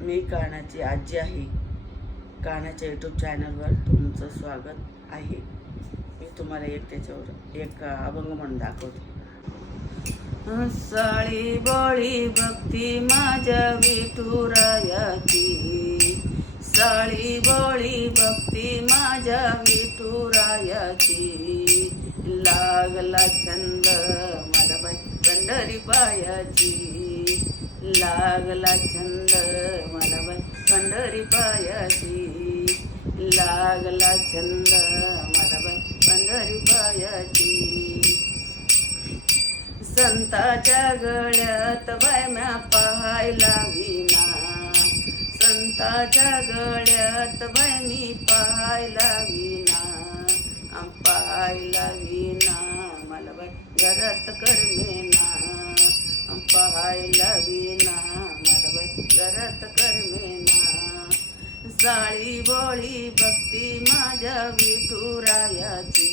मी कानाची आजी आहे. कानाच्या यूट्यूब चॅनलवर तुमचं स्वागत आहे. मी तुम्हाला एक त्याच्यावर एक अभंग म्हणून दाखवते. साळी बळी भक्ती माझ्या विठुरायाची साळी बळी भक्ती माझ्या विठुरायाची लागला छंद मला पंढरी पायाची. लागला छंद मला पंढरी पायाची लागला छंद मला पंढरी पायाची संताच्या गळ्यात बायम्या पाहायला विना संताच्या गळ्यात बाय मी पाहायला विना पाहायला विना मला बाय घरात करमेना. साळी बोळी भक्ती माझ्या विठुरायाची.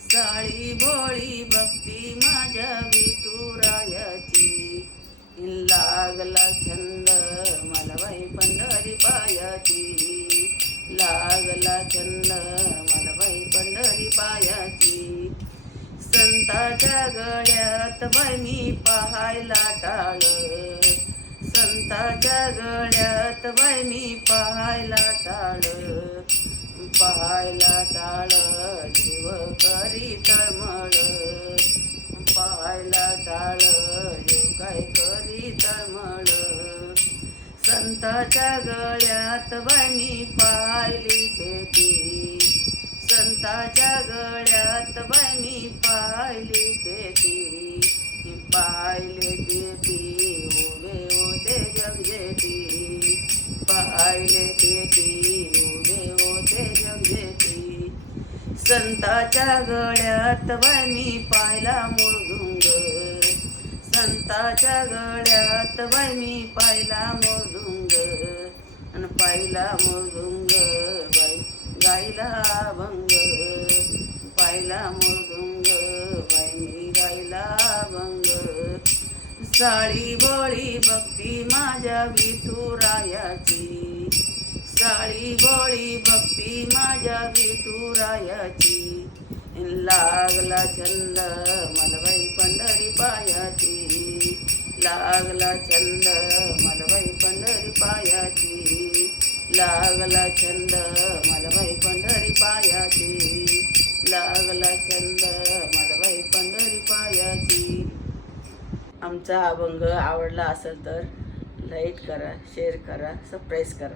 साळी बोळी भक्ती माझ्या विठुरायाची. लागला छंद मला बाई पंढरी पायाची. लागला छंद मला बाई पंढरी पायाची. संताच्या गळ्यात बाई मी पाहायला टाळ संताच्या गळ्यात बाई मी पाहायला टाळ. पाहायला टाळ जीव करी तळमळ पाहायला टाळ जीव काय करी तळमळ संताच्या गळ्यात बाई मी जगजेती पाहिले पेटी उभे होते जगजेती संताच्या गळ्यात बाई मी पाहिला मृदुंग संताच्या गळ्यात बाई मी पाहिला मृदुंग आणि पाहिला मोडुंग बाई गायला भंग. पाहिला मोडुंग साळी बोळी भक्ती माझ्या विठुरायाची. साळी बोळी भक्ती माझ्या विठुरायाची. लागला छंद मलबाई पंढरी पायाची. लागला छंद मलबाई पंढरी पायाची. लागला छंद मला आमचा अभंग आवडला असेल तर लाईक करा शेअर करा सबस्क्राईब करा.